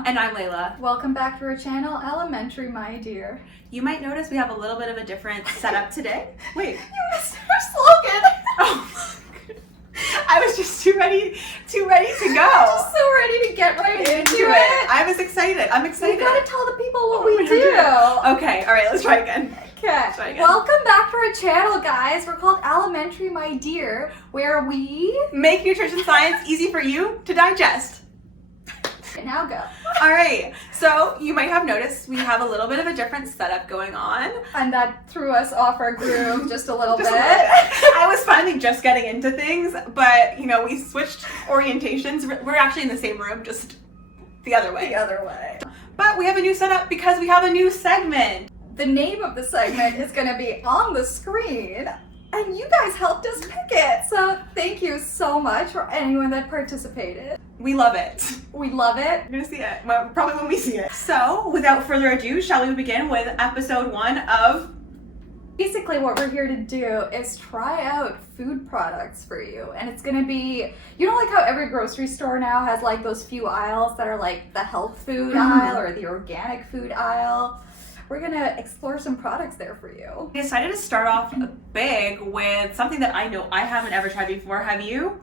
Anna. And I'm Layla. Welcome back to our channel, Elementary, my dear. You might notice we have a little bit of a different setup today. Wait. You missed our slogan! Oh. I was just too ready to go. I'm just so ready to get right into it. I was excited. I'm excited. We gotta tell the people what we do. Okay, alright, let's try again. Okay. Welcome back to our channel, guys. We're called Elementary, my dear, where we make nutrition science easy for you to digest. Okay, now go. Alright, so you might have noticed we have a little bit of a different setup going on. And that threw us off our groove just a little bit. I was finally just getting into things, but you know, we switched orientations. We're actually in the same room, just the other way. The other way. But we have a new setup because we have a new segment. The name of the segment is going to be on the screen, and you guys helped us pick it. So thank you so much for anyone that participated. We love it. We love it. You're gonna see it, well, probably when we see it. So, without further ado, shall we begin with episode 1 of... Basically what we're here to do is try out food products for you. And it's gonna be, you know, like how every grocery store now has like those few aisles that are like the health food aisle or the organic food aisle. We're gonna explore some products there for you. We decided to start off big with something that I know I haven't ever tried before. Have you?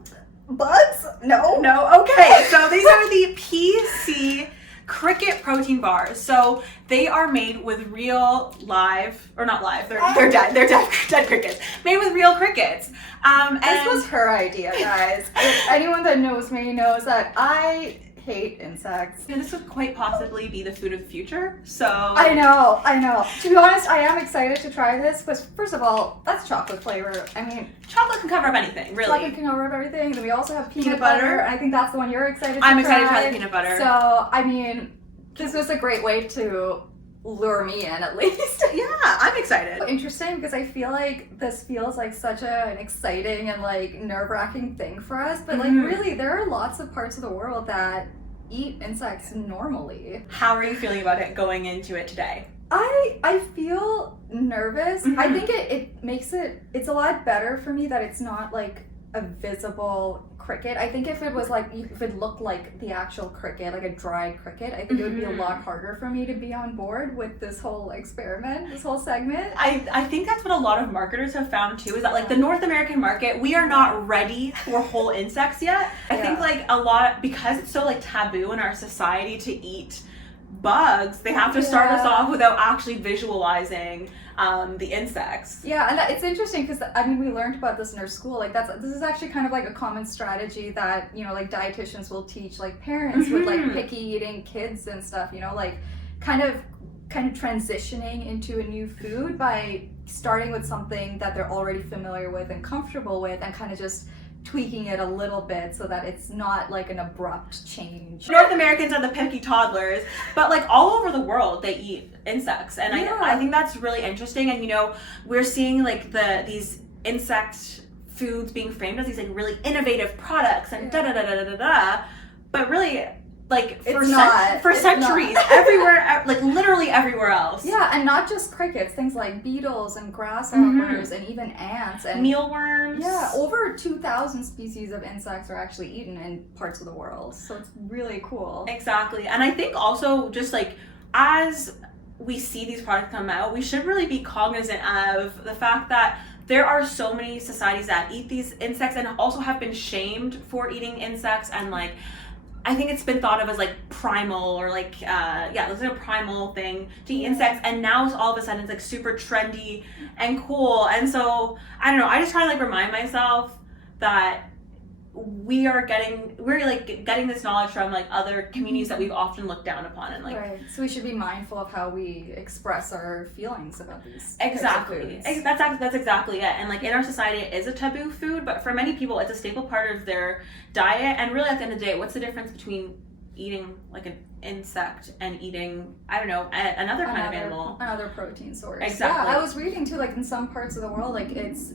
Bugs? No. No? Okay, so these are the PC cricket protein bars. So they are made with real live, or not live, they're dead. They're dead crickets. Made with real crickets. This was her idea, guys. If anyone that knows me knows that I hate insects. And this would quite possibly be the food of the future, so... I know. To be honest, I am excited to try this, because first of all, that's chocolate flavor. I mean... Chocolate can cover up anything, really. Chocolate can cover up everything. Then we also have peanut butter. I think that's the one you're excited to try. I'm excited to try the peanut butter. So, I mean, this was a great way to lure me in, at least. Yeah, I'm excited. Interesting, because I feel like this feels like such an exciting and like nerve-wracking thing for us, but like really there are lots of parts of the world that eat insects normally. How are you feeling about it going into it today? I feel nervous. I think it makes it's a lot better for me that it's not like a visible cricket. I think if it was like, if it looked like the actual cricket, like a dried cricket, I think it would be a lot harder for me to be on board with this whole experiment, this whole segment. I think that's what a lot of marketers have found too, is that like the North American market, we are not ready for whole insects yet. I think like a lot, because it's so like taboo in our society to eat bugs, they have to start us off without actually visualizing the insects. Yeah, and it's interesting because I mean we learned about this in our school. Like this is actually kind of like a common strategy that, you know, like dietitians will teach like parents with like picky eating kids and stuff, you know, like kind of transitioning into a new food by starting with something that they're already familiar with and comfortable with, and kind of just tweaking it a little bit so that it's not like an abrupt change. North Americans are the picky toddlers, but like all over the world they eat insects, and I think that's really interesting. And you know, we're seeing like these insect foods being framed as these like really innovative products and but really like for centuries everywhere, like literally everywhere else. Yeah, and not just crickets, things like beetles and grasshoppers and even ants and mealworms. Yeah, over 2,000 species of insects are actually eaten in parts of the world, so it's really cool. Exactly. And I think also just like as we see these products come out, we should really be cognizant of the fact that there are so many societies that eat these insects and also have been shamed for eating insects, and like I think it's been thought of as like primal, or like this is a primal thing to eat insects, and now all of a sudden it's like super trendy and cool. And so I don't know, I just try to like remind myself that we're getting this knowledge from like other communities that we've often looked down upon, and like so we should be mindful of how we express our feelings about these exactly. That's exactly it. And like in our society it is a taboo food, but for many people it's a staple part of their diet. And really at the end of the day, what's the difference between eating like an insect and eating, I don't know, another kind of animal, another protein source? Exactly. Yeah, I was reading too, like in some parts of the world, like it's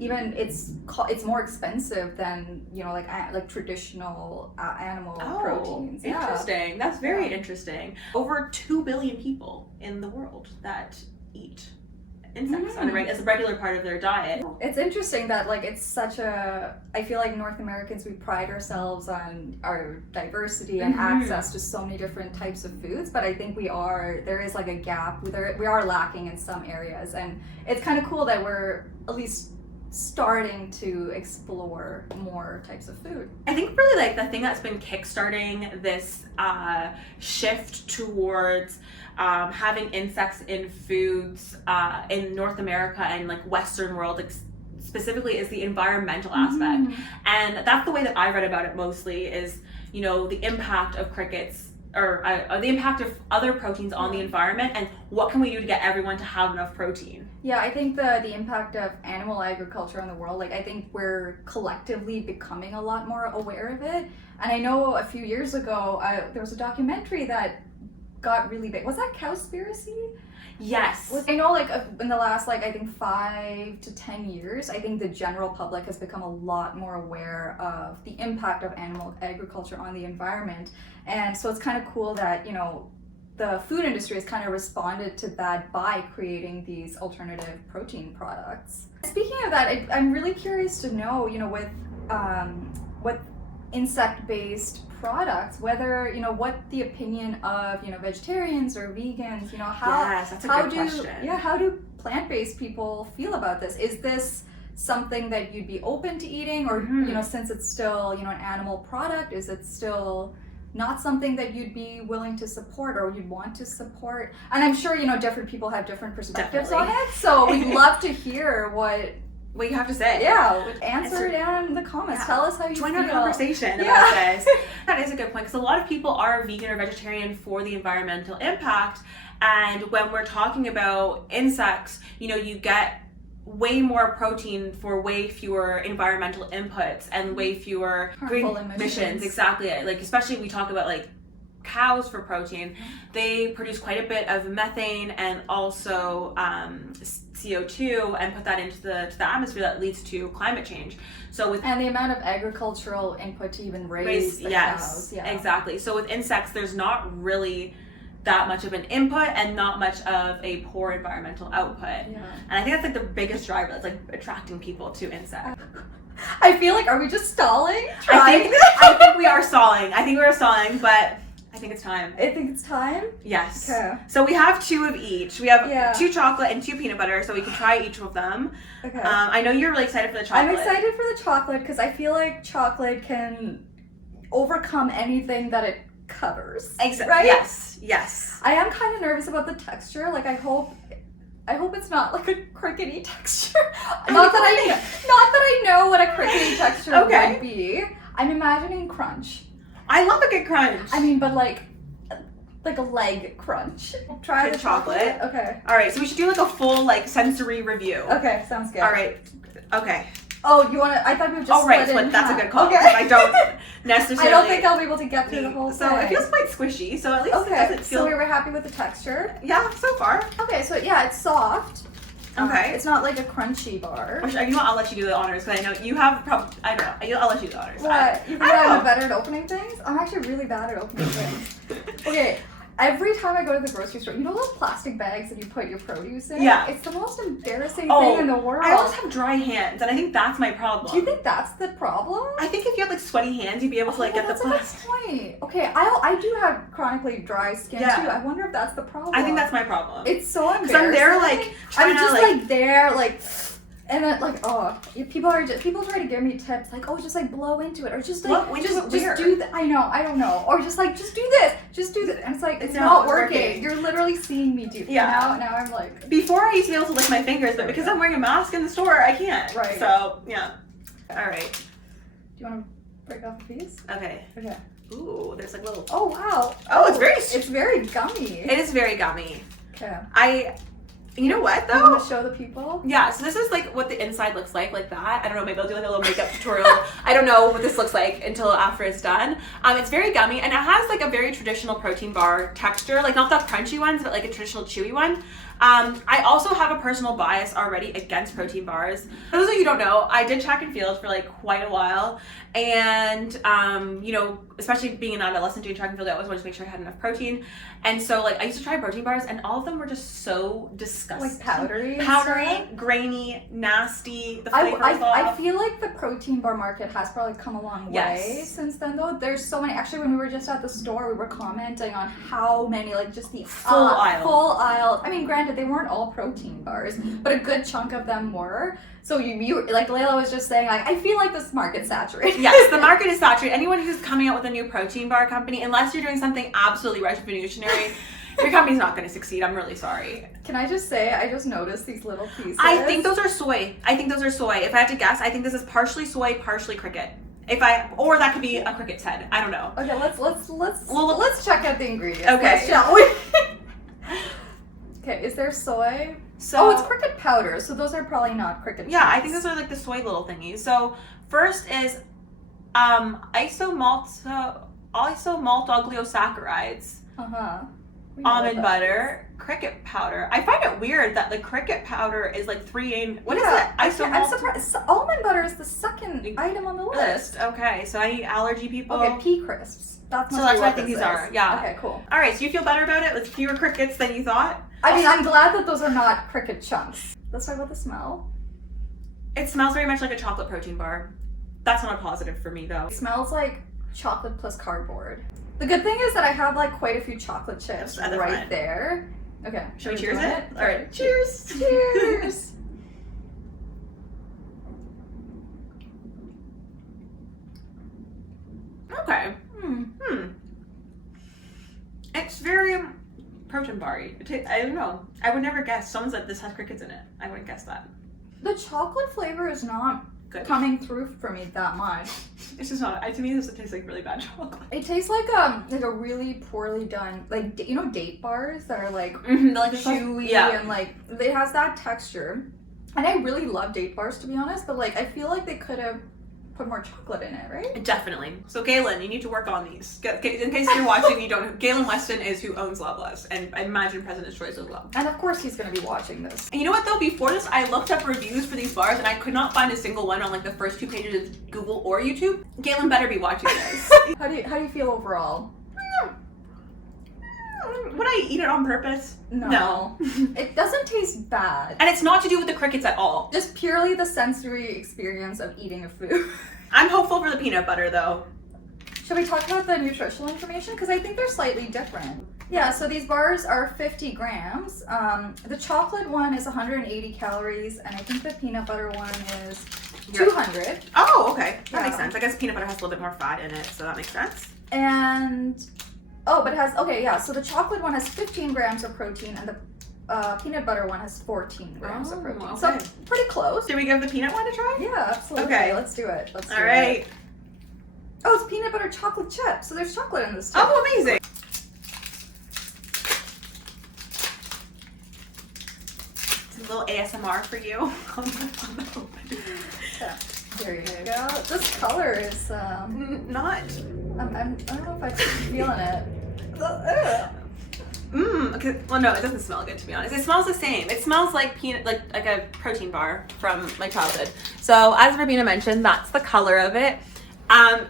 even it's more expensive than, you know, like traditional animal proteins. Interesting. That's very interesting. Over 2 billion people in the world that eat insects as a regular part of their diet. It's interesting that like it's such a, I feel like North Americans, we pride ourselves on our diversity and access to so many different types of foods, but I think there is like a gap, we are lacking in some areas, and it's kind of cool that we're at least starting to explore more types of food. I think really like the thing that's been kickstarting this shift towards having insects in foods in North America and like Western world specifically is the environmental aspect. And that's the way that I read about it mostly is, you know, the impact of crickets or the impact of other proteins on the environment and what can we do to get everyone to have enough protein. Yeah, I think the impact of animal agriculture on the world, like I think we're collectively becoming a lot more aware of it. And I know a few years ago, there was a documentary that got really big. Was that Cowspiracy? Yes. I know like in the last like I think 5 to 10 years, I think the general public has become a lot more aware of the impact of animal agriculture on the environment. And so it's kind of cool that, you know, the food industry has kind of responded to that by creating these alternative protein products. Speaking of that, I'm really curious to know, you know, with insect-based products, whether, you know, what the opinion of, you know, vegetarians or vegans, you know, yes, that's a good question. How do plant-based people feel about this? Is this something that you'd be open to eating, or, you know, since it's still, you know, an animal product, is it still not something that you'd be willing to support or you'd want to support? And I'm sure, you know, different people have different perspectives on it, so we'd love to hear what you have to say. Yeah, answer it down in the comments. Tell us how you join feel. our conversation about this. That is a good point, because a lot of people are vegan or vegetarian for the environmental impact, and when we're talking about insects, you know, you get way more protein for way fewer environmental inputs and way fewer green emissions. Exactly. Like especially we talk about like cows for protein, they produce quite a bit of methane and also CO2 and put that into the atmosphere that leads to climate change. So and the amount of agricultural input to even raise the cows. Yeah, exactly. So with insects, there's not really that much of an input and not much of a poor environmental output. Yeah. And I think that's like the biggest driver that's like attracting people to insects. I feel like, are we just stalling? I think we are stalling. I think we're stalling, but I think it's time. I think it's time? Yes. Okay. So we have 2 of each. We have 2 chocolate and 2 peanut butter, so we can try each of them. Okay. I know you're really excited for the chocolate. I'm excited for the chocolate because I feel like chocolate can overcome anything that it covers. Exactly. Right? Yes. I am kind of nervous about the texture. Like I hope it's not like a crickety texture. Not that I know what a crickety texture would be. I'm imagining crunch. I love a good crunch. I mean, but like a leg crunch. Try the chocolate. Okay. All right, so we should do like a full like sensory review. Okay, sounds good. All right. Okay. Oh, you want to? I thought we would just split it in that's half. a good call. Okay. I don't necessarily. I don't think I'll be able to get through the whole thing. So it feels quite squishy. So at least it doesn't feel. So we were happy with the texture. Yeah, so far. Okay, so yeah, it's soft. Okay. It's not like a crunchy bar. Which, you know what, I'll let you do the honors because I know you have I don't know. I'll let you do the honors. What? You think I'm better at opening things? I'm actually really bad at opening things. Okay. Every time I go to the grocery store, you know those plastic bags that you put your produce in? Yeah. It's the most embarrassing thing in the world. I always have dry hands, and I think that's my problem. Do you think that's the problem? I think if you had like sweaty hands, you'd be able to like get the plastic. That's a good point. Okay, I do have chronically dry skin too. I wonder if that's the problem. I think that's my problem. It's so embarrassing. Because I'm there like I'm just like there like. And then like people try to give me tips like just like blow into it or just like just do that. I don't know, or just like just do this, and it's like it's not working. You're literally seeing me do. Now I'm like. Before I used to be able to lick my fingers, but because I'm wearing a mask in the store, I can't. Right. So yeah. All right. Do you want to break off a piece? Okay. Ooh, there's like little. Oh wow. Oh, it's very gummy. It is very gummy. Okay. You know what though? I'm gonna show the people. Yeah, so this is like what the inside looks like that. I don't know, maybe I'll do like a little makeup tutorial. I don't know what this looks like until after it's done. It's very gummy and it has like a very traditional protein bar texture, like not the crunchy ones, but like a traditional chewy one. I also have a personal bias already against protein bars. For those of you who don't know, I did track and field for like quite a while. And, you know, especially being an adolescent doing track and field, I always wanted to make sure I had enough protein. And so like I used to try protein bars and all of them were just so disgusting. disgusting. Like powdery. Grainy, nasty. The flavor is I off. feel like the protein bar market has probably come a long way since then, though. There's so many. Actually, when we were just at the store, we were commenting on how many, like, just the full aisle. I mean, granted, they weren't all protein bars, but a good chunk of them were. So you like Layla was just saying, like, I feel like this market's saturated. Yes, the market is saturated. Anyone who's coming out with a new protein bar company, unless you're doing something absolutely revolutionary, your company's not going to succeed. I'm really sorry. Can I just say, I just noticed these little pieces. I think those are soy. If I had to guess, I think this is partially soy, partially cricket. Or that could be a cricket's head. I don't know. Okay, let's check out the ingredients. Okay, shall we? Okay, is there soy? So, it's cricket powder, so those are probably not cricket chunks. Yeah, I think those are like the soy little thingies. So first is isomaltoglyosaccharides, almond butter, cricket powder. I find it weird that the cricket powder is like What is it? I'm surprised. Almond butter is the second item on the list. Okay, so I need allergy people. Okay, pea crisps. That's what I think these are. Yeah. Okay, cool. All right, so you feel better about it with fewer crickets than you thought? I mean, I'm glad that those are not cricket chunks. Let's talk about the smell. It smells very much like a chocolate protein bar. That's not a positive for me, though. It smells like chocolate plus cardboard. The good thing is that I have like quite a few chocolate chips right there. Okay. Should we cheers it? All right. Cheers. Cheers. Okay. It's very protein bar-y. I don't know. I would never guess. Someone said this has crickets in it. I wouldn't guess that. The chocolate flavor is not coming through for me that much. It's just not. To me, this tastes like really bad chocolate. It tastes like a really poorly done, like, date bars that are like chewy and like it has that texture. And I really love date bars, to be honest, but like I feel like they could have put more chocolate in it, right? Definitely. So Galen, you need to work on these. In case you're watching, you don't. Galen Weston is who owns Loveless, and I imagine President's Choice as well. And of course, he's going to be watching this. And you know what though? Before this, I looked up reviews for these bars, and I could not find a single one on like the first 2 pages of Google or YouTube. Galen better be watching this. How do you feel overall? Would I eat it on purpose? No. It doesn't taste bad. And it's not to do with the crickets at all. Just purely the sensory experience of eating a food. I'm hopeful for the peanut butter though. Should we talk about the nutritional information? Because I think they're slightly different. Yeah, so these bars are 50 grams. The chocolate one is 180 calories, and I think the peanut butter one is 200. Oh, okay. That makes sense. I guess peanut butter has a little bit more fat in it, so that makes sense. And but it has, so the chocolate one has 15 grams of protein, and the peanut butter one has 14 grams of protein. Okay. So pretty close. Should we give the peanut one a try? Yeah, absolutely. Okay. Let's do it. All right. Oh, it's peanut butter chocolate chip. So there's chocolate in this too. Oh, amazing. It's a little ASMR for you. There you go. This color is not. I don't know if I'm feeling it. Okay. Well, no, it doesn't smell good, to be honest. It smells the same. It smells like peanut, like a protein bar from my childhood. So as Rabina mentioned, that's the color of it.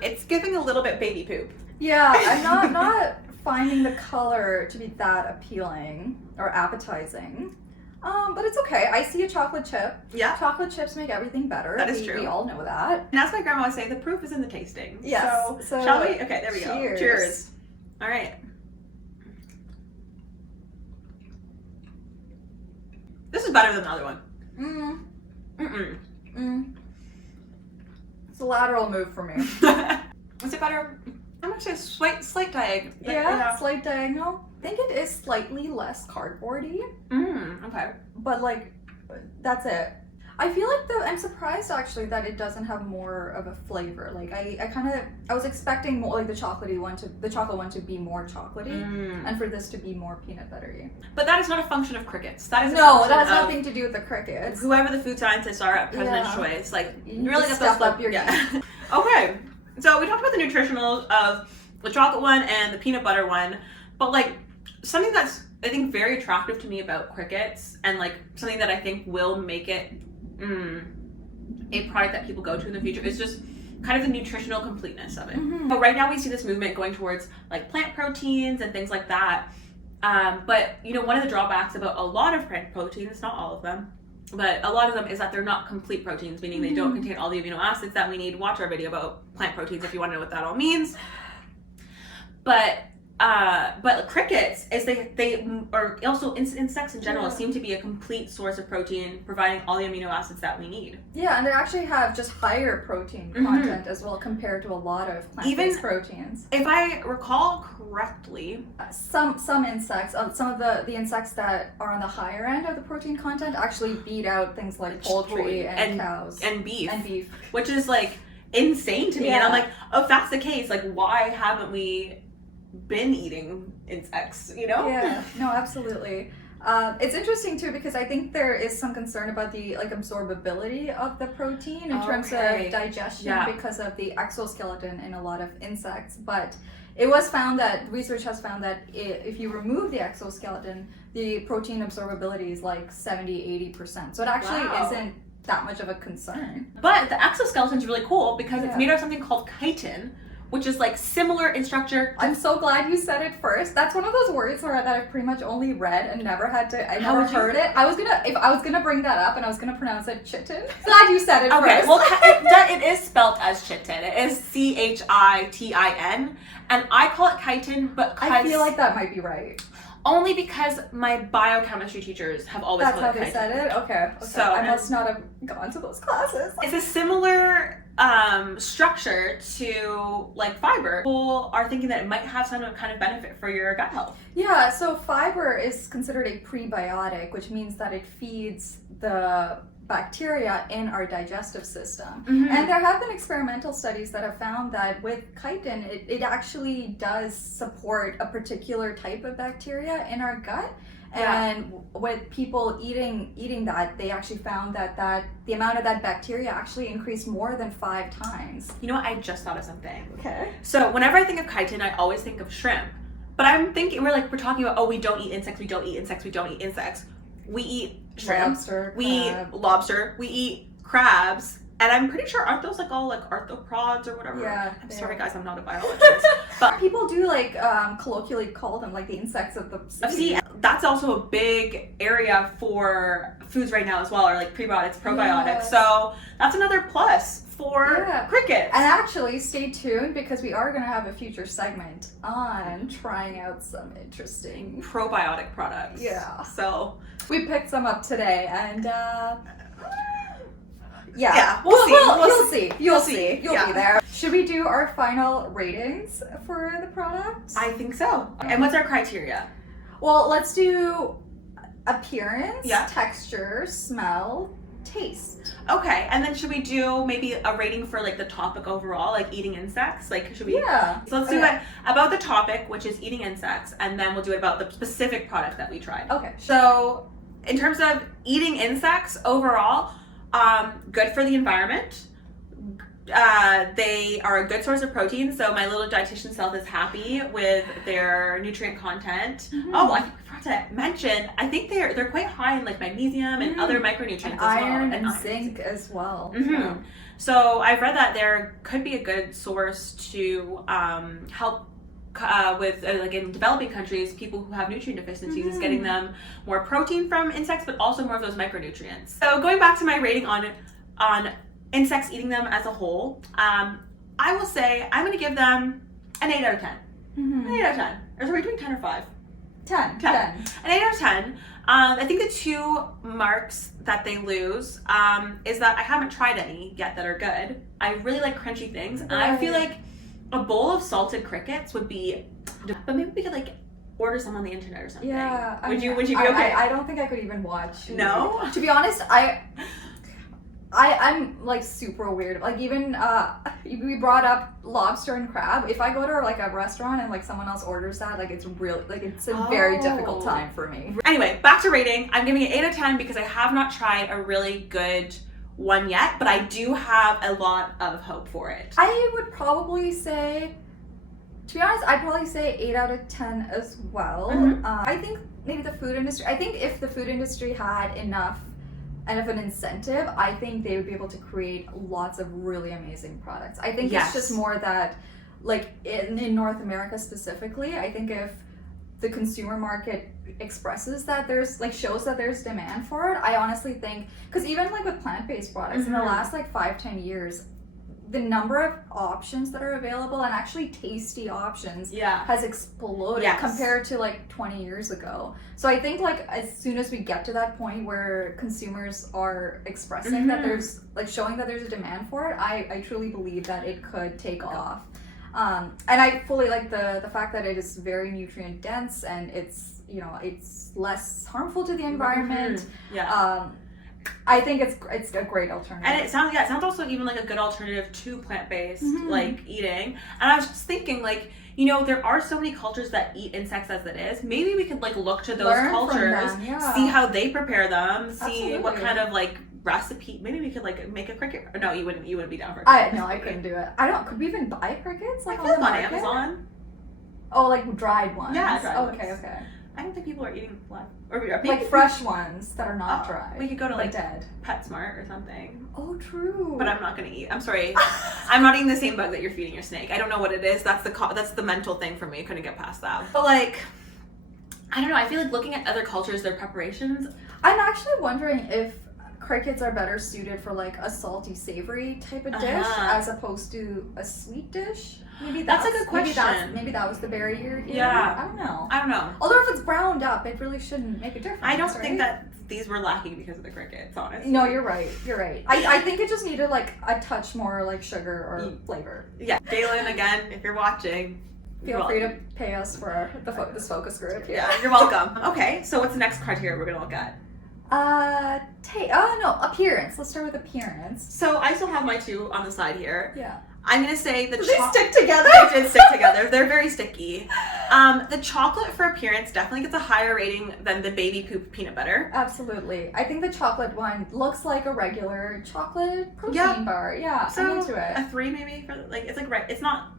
It's giving a little bit baby poop. Yeah, I'm not finding the color to be that appealing or appetizing. But it's okay. I see a chocolate chip. Yeah. Chocolate chips make everything better. That is true. We all know that. And as my grandma would say, the proof is in the tasting. Yes. So shall we? Okay, there we go. Cheers. All right. This is better than the other one. It's a lateral move for me. Is it better? I'm actually a slight diagonal. Yeah, slight diagonal. I think it is slightly less cardboardy. Okay. But like, that's it. I feel like I'm surprised actually that it doesn't have more of a flavor. Like I was expecting more like the chocolate one to be more chocolatey, and for this to be more peanut buttery. But that is not a function of crickets. That is that has nothing to do with the crickets. Whoever the food scientists are at President's Choice, like you really just step up your game. Okay, so we talked about the nutritionals of the chocolate one and the peanut butter one, but like something that's I think very attractive to me about crickets, and like something that I think will make it a product that people go to in the future, is just kind of the nutritional completeness of it. But right now we see this movement going towards like plant proteins and things like that. But one of the drawbacks about a lot of plant proteins, not all of them, but a lot of them, is that they're not complete proteins, meaning they don't contain all the amino acids that we need. Watch our video about plant proteins if you want to know what that all means. But crickets, or also insects in general, seem to be a complete source of protein, providing all the amino acids that we need. Yeah, and they actually have just higher protein content as well compared to a lot of plant-based proteins. If I recall correctly, some insects, some of the insects that are on the higher end of the protein content actually beat out things like poultry and cows and beef, which is like insane to me. And I'm like, oh, if that's the case, like, why haven't we been eating insects, Yeah, no, absolutely. It's interesting too because I think there is some concern about the absorbability of the protein in terms of digestion because of the exoskeleton in a lot of insects. But it was found that research has found that if you remove the exoskeleton, the protein absorbability is like 70-80%. So it actually isn't that much of a concern. But the exoskeleton is really cool because it's made of something called chitin, which is like similar in structure. I'm so glad you said it first. That's one of those words that I've pretty much only read and never heard it. If I was gonna bring that up and I was gonna pronounce it chitin. Glad you said it first. Okay, well it is spelled as chitin. It is CHITIN, and I call it chitin, but I feel like that might be right. Only because my biochemistry teachers have always called it chitin. That's how they said it? Okay. So I must not have gone to those classes. It's a similar structure to like fiber. People are thinking that it might have some kind of benefit for your gut health. Yeah, so fiber is considered a prebiotic, which means that it feeds the bacteria in our digestive system. And there have been experimental studies that have found that with chitin, it actually does support a particular type of bacteria in our gut. And with people eating that, they actually found that the amount of that bacteria actually increased more than 5 times. You know what? I just thought of something. Okay. So whenever I think of chitin, I always think of shrimp. But I'm thinking, we're talking about, we don't eat insects, we don't eat insects, we don't eat insects. We eat shrimp, we eat lobster, we eat crabs. And I'm pretty sure, aren't those all arthropods or whatever? Yeah. I'm sorry guys, I'm not a biologist. But people do colloquially call them the insects of the sea. See, that's also a big area for foods right now as well, or prebiotics, probiotics. Yeah. So that's another plus for crickets. And actually, stay tuned because we are going to have a future segment on trying out some interesting probiotic products. Yeah. So we picked some up today, and You'll see. You'll be there. Should we do our final ratings for the product? I think so. And what's our criteria? Well, let's do appearance, texture, smell, taste. Okay, and then should we do maybe a rating for the topic overall, eating insects? Should we? Yeah. So let's do it about the topic, which is eating insects, and then we'll do it about the specific product that we tried. Okay. So in terms of eating insects overall, good for the environment. They are a good source of protein, so my little dietitian self is happy with their nutrient content. Oh, I think we forgot to mention, I think they're quite high in magnesium and other micronutrients and as well. Iron and zinc as well. So I've read that there could be a good source to help with in developing countries, people who have nutrient deficiencies, is getting them more protein from insects, but also more of those micronutrients. So going back to my rating on insects, eating them as a whole, I will say I'm going to give them an 8 out of 10. An 8 out of 10. Or are we doing 10 or 5? 10. An 8 out of 10. I think the 2 marks that they lose is that I haven't tried any yet that are good. I really like crunchy things, and I feel like a bowl of salted crickets would be, but maybe we could order some on the internet or something. Yeah. Would you be okay? I don't think I could even watch. No? To be honest, I'm super weird. Even we brought up lobster and crab. If I go to a restaurant and someone else orders that, it's really it's a very difficult time for me. Anyway, back to rating. I'm giving it 8 out of 10 because I have not tried a really good one yet, but I do have a lot of hope for it. I would probably say, to be honest, I'd probably say 8 out of 10 as well. I think maybe the food industry, I think if the food industry had enough and of an incentive, I think they would be able to create lots of really amazing products. I think it's just more that, in North America specifically, I think if the consumer market expresses that there's like shows that there's demand for it. I honestly think, because even like with plant-based products in the last like 5-10 years, the number of options that are available and actually tasty options has exploded compared to like 20 years ago. So I think like as soon as we get to that point where consumers are expressing that there's like showing that there's a demand for it, I truly believe that it could take off. And I fully like the fact that it is very nutrient dense and it's, you know, it's less harmful to the environment. I think it's a great alternative. And it sounds also even like a good alternative to plant-based like eating. And I was just thinking, like, you know, there are so many cultures that eat insects as it is. Maybe we could like look to those cultures, see how they prepare them, see what kind of like recipe. Maybe we could like make a cricket. No, you wouldn't be down for crickets. No, I couldn't do it. Could we even buy crickets? Like I feel like on Amazon. Oh, like dried ones. Yeah, dried ones. Okay. I don't think people are eating live. Or like fresh ones that are not dry. We could go to like dead PetSmart or something. Oh, true. But I'm not gonna eat. I'm sorry. I'm not eating the same bug that you're feeding your snake. I don't know what it is. That's the mental thing for me. I couldn't get past that. But like, I don't know. I feel like looking at other cultures, their preparations. I'm actually wondering if crickets are better suited for like a salty, savory type of dish as opposed to a sweet dish. Maybe that's a good question. Maybe that was the barrier here. Yeah. I don't know. Although if it's browned up, it really shouldn't make a difference. I don't think that these were lacking because of the crickets, honestly. No, you're right. I think it just needed like a touch more like sugar or flavor. Yeah. Jalen, again, if you're watching, feel free to pay us for this focus group. Yeah, you're welcome. Okay, so what's the next criteria we're gonna look at? Appearance. Let's start with appearance. So I still have my two on the side here. Yeah. I'm gonna say they stick together? They did stick together. They're very sticky. The chocolate for appearance definitely gets a higher rating than the baby poop peanut butter. Absolutely. I think the chocolate one looks like a regular chocolate protein bar. Yeah, so I'm into it. A 3 maybe for like it's like it's not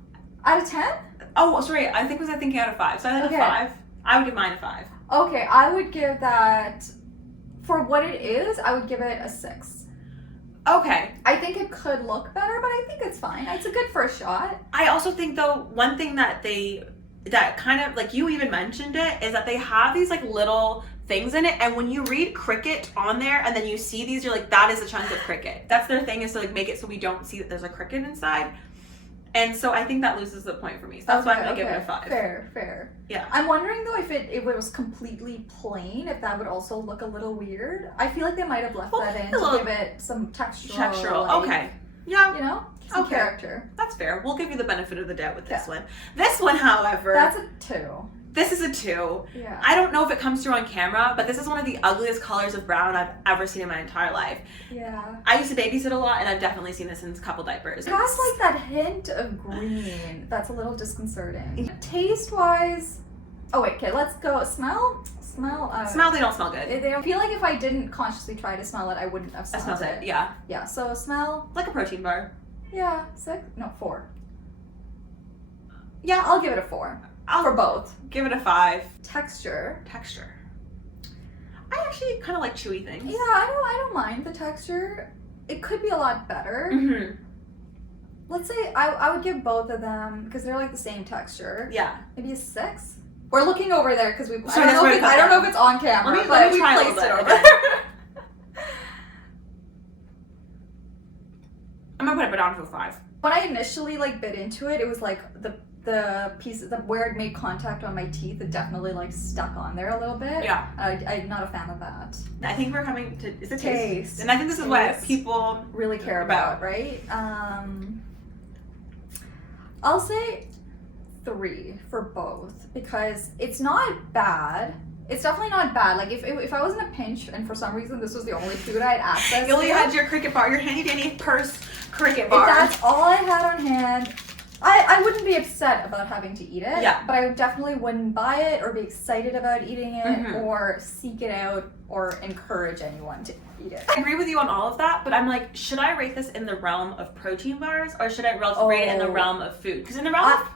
out of 10? Oh, sorry. I think was I thinking out of 5. So I think a 5. I would give mine a 5. Okay, I would give that for what it is. I would give it a 6. Okay. I think it could look better, but I think it's fine. It's a good first shot. I also think though, one thing that kind of like you even mentioned it is that they have these like little things in it, and when you read cricket on there and then you see these, you're like, that is a chunk of cricket. That's their thing, is to like make it so we don't see that there's a cricket inside. And so I think that loses the point for me. So that's why I'm gonna give it a 5. Fair. Yeah. I'm wondering though if it was completely plain, if that would also look a little weird. I feel like they might have left that in to give it some textural. Like, okay. Yeah. You know? Some character. That's fair. We'll give you the benefit of the doubt with this one. This one, however. That's a 2. This is a 2. Yeah. I don't know if it comes through on camera, but this is one of the ugliest colors of brown I've ever seen in my entire life. Yeah. I used to babysit a lot, and I've definitely seen this in a couple diapers. It has like that hint of green that's a little disconcerting. Taste-wise, oh wait, okay, let's go. Smell, they don't smell good. I feel like if I didn't consciously try to smell it, I wouldn't have smelled it. Yeah. Yeah, so smell. Like a protein bar. Yeah, 6? No, 4. Yeah, I'll give it a 4. For both. Give it a 5. Texture. I actually kind of like chewy things. Yeah, I don't mind the texture. It could be a lot better. Mm-hmm. Let's say I would give both of them, because they're like the same texture. Yeah. Maybe a 6? We're looking over there because I don't know if it's on camera, let me we try placed a little it bit. over there. I'm gonna put it down to a 5. When I initially like bit into it, it was like the piece where it made contact on my teeth, it definitely like stuck on there a little bit. Yeah. I'm not a fan of that. I think we're coming to is it taste. And I think this is what people really care about, right? I'll say 3 for both, because it's not bad. It's definitely not bad. Like if I was in a pinch and for some reason this was the only food I had access to. You only had your cricket bar, your handy dandy purse cricket bar. If that's all I had on hand, I wouldn't be upset about having to eat it. Yeah. But I definitely wouldn't buy it or be excited about eating it or seek it out or encourage anyone to eat it. I agree with you on all of that, but I'm like, should I rate this in the realm of protein bars or should I rate it in the realm of food? Because in the realm of...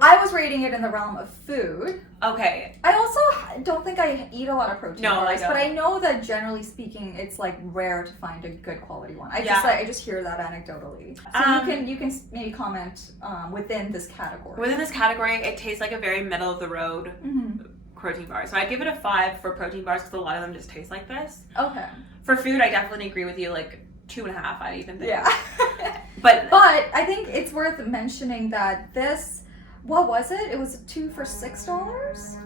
I was rating it in the realm of food. Okay. I also don't think I eat a lot of protein bars, I don't. but I know that generally speaking, it's like rare to find a good quality one. I just hear that anecdotally. So you can maybe comment within this category. Within this category, it tastes like a very middle of the road protein bars. So I give it a 5 for protein bars because a lot of them just taste like this. Okay. For food, I definitely agree with you, like 2.5, I'd even think. Yeah. But I think it's worth mentioning that this, what was it? It was 2 for $6?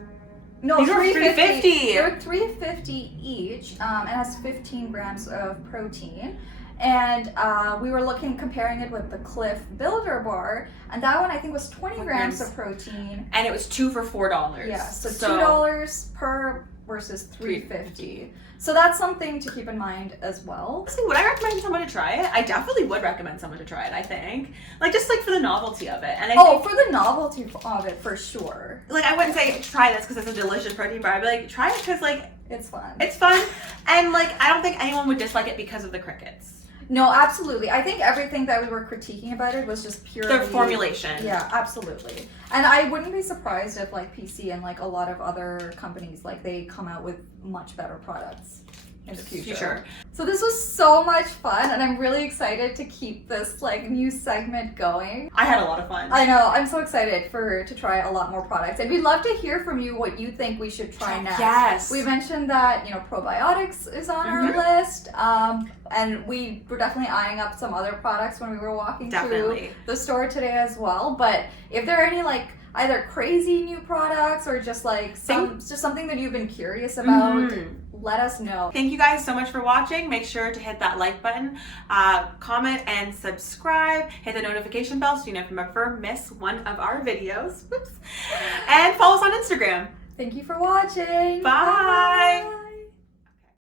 No, these were $3.50. They were $3.50 each. It has 15 grams of protein. And we were comparing it with the Cliff Builder bar, and that one I think was 20 grams of protein. And it was 2 for $4. Yeah, so $2 per versus $3.50. So that's something to keep in mind as well. See, would I recommend someone to try it? I definitely would recommend someone to try it, I think. Like, just like for the novelty of it. And I think, for the novelty of it, for sure. Like, I wouldn't say try this because it's a delicious protein bar. I'd be like, try it because, like, it's fun. It's fun. And, like, I don't think anyone would dislike it because of the crickets. No, absolutely. I think everything that we were critiquing about it was just purely... The formulation. Yeah, absolutely. And I wouldn't be surprised if, like, PC and, like, a lot of other companies, like, they come out with much better products in the future. So this was so much fun, and I'm really excited to keep this, like, new segment going. I had a lot of fun. I know. I'm so excited to try a lot more products. And we'd love to hear from you what you think we should try next. Yes. We mentioned that, probiotics is on our list. And we were definitely eyeing up some other products when we were walking through the store today as well. But if there are any, like, either crazy new products or just, like, just something that you've been curious about, let us know. Thank you guys so much for watching. Make sure to hit that like button, comment and subscribe, hit the notification bell so you never miss one of our videos. And follow us on Instagram. Thank you for watching. Bye. Bye.